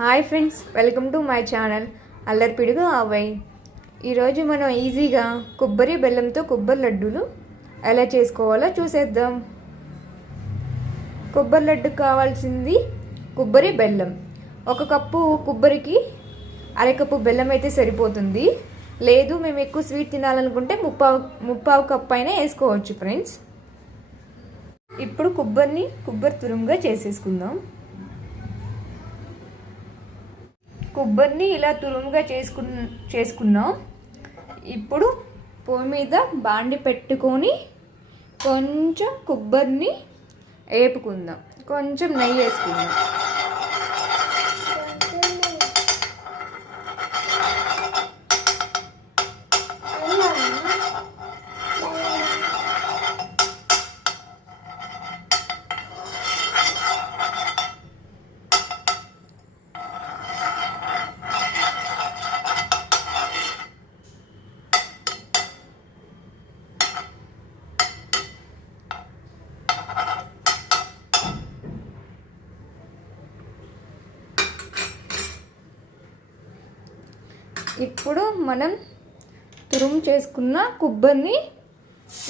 Hi friends, welcome to my channel అల్లరి పిడుగు ఆవై. ఈరోజు మనం ఈజీగా కొబ్బరి బెల్లంతో కొబ్బరి లడ్డూలు ఎలా చేసుకోవాలో చూసేద్దాం. కొబ్బరి లడ్డుకు కావాల్సింది కొబ్బరి బెల్లం. 1 కప్పు కొబ్బరికి అరకప్పు బెల్లం అయితే సరిపోతుంది. లేదు మేము ఎక్కువ స్వీట్ తినాలనుకుంటే ముప్పావు కప్పు అయినా వేసుకోవచ్చు ఫ్రెండ్స్. ఇప్పుడు కొబ్బరి తురుముగా చేసేసుకుందాం. కొబ్బరిని ఇలా తురుముగా చేసుకున్నాం. ఇప్పుడు పొయ్యి మీద బాండి పెట్టుకొని కొంచెం కొబ్బరిని వేపుకుందాం. కొంచెం నెయ్యి వేసుకుందాం. ఇప్పుడు మనం తురుము చేసుకున్న కొబ్బరిని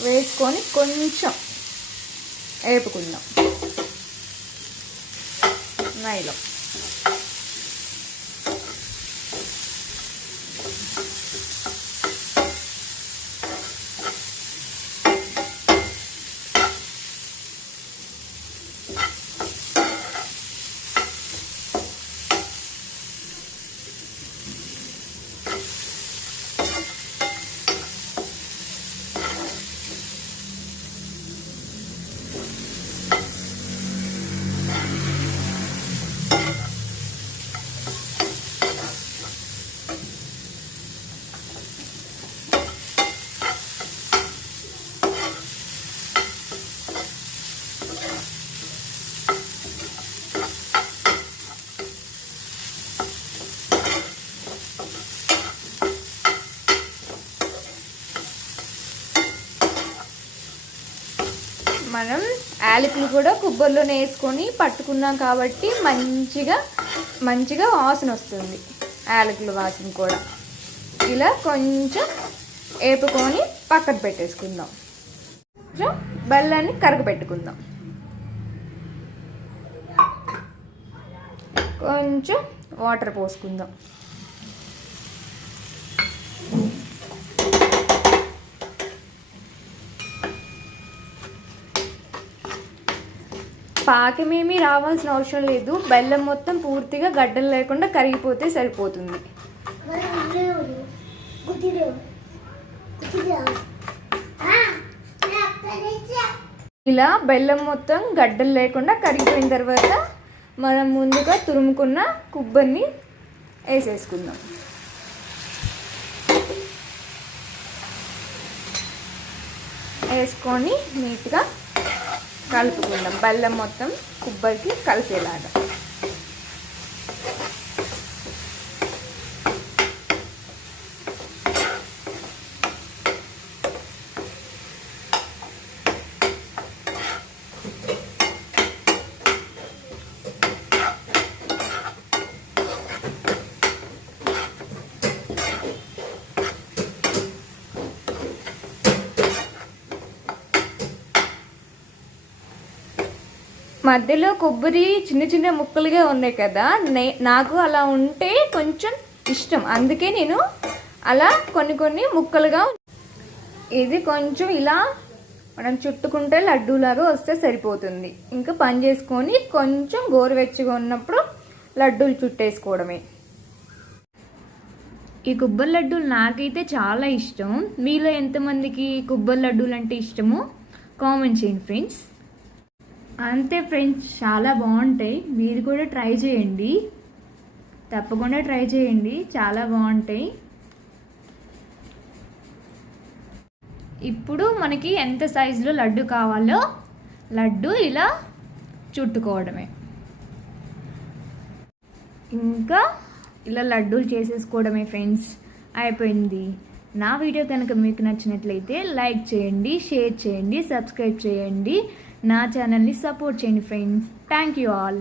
వేసుకొని కొంచెం వేపుకుందాం నెయ్యిలో. మనం యాలకులు కూడా కొబ్బరిలోనే వేసుకొని పట్టుకున్నాం కాబట్టి మంచిగా వాసన వస్తుంది. యాలకుల వాసన కూడా ఇలా కొంచెం వేపుకొని పక్కన పెట్టేసుకుందాం. కొంచెం బెల్లాన్ని కరగబెట్టుకుందాం. కొంచెం వాటర్ పోసుకుందాం. పాకమేమీ రావాల్సిన అవసరం లేదు. బెల్లం మొత్తం పూర్తిగా గడ్డలు లేకుండా కరిగిపోతే సరిపోతుంది. ఇలా బెల్లం మొత్తం గడ్డలు లేకుండా కరిగిపోయిన తర్వాత మనం ముందుగా తురుముకున్న కొబ్బరిని వేసేసుకుందాం. వేసుకొని నీట్గా కలుపుకుందాం. బెల్లం మొత్తం కొబ్బరికి కలిసేలాగా. మధ్యలో కొబ్బరి చిన్న చిన్న ముక్కలుగా ఉన్నాయి కదా, నాకు అలా ఉంటే కొంచెం ఇష్టం. అందుకే నేను అలా కొన్ని ముక్కలుగా, ఇది కొంచెం ఇలా మనం చుట్టుకుంటే లడ్డూలాగా వస్తే సరిపోతుంది. ఇంకా పని చేసుకొని కొంచెం గోరువెచ్చగా ఉన్నప్పుడు లడ్డూలు చుట్టేసుకోవడమే. ఈ కొబ్బరి లడ్డూలు నాకైతే చాలా ఇష్టం. మీలో ఎంతమందికి కొబ్బరి లడ్డూలు అంటే ఇష్టమో కామెంట్ చేయండి ఫ్రెండ్స్. అంతే ఫ్రెండ్స్, చాలా బాగుంటాయి. మీరు కూడా ట్రై చేయండి, తప్పకుండా ట్రై చేయండి, చాలా బాగుంటాయి. ఇప్పుడు మనకి ఎంత సైజులో లడ్డు కావాలో లడ్డు ఇలా చుట్టుకోవడమే. ఇంకా ఇలా లడ్డూలు చేసేసుకోవడమే ఫ్రెండ్స్, అయిపోయింది. నా వీడియో కనుక మీకు నచ్చినట్లయితే లైక్ చేయండి, షేర్ చేయండి, సబ్స్క్రైబ్ చేయండి. నా ఛానల్ని సపోర్ట్ చేయండి ఫ్రెండ్స్. Thank you all.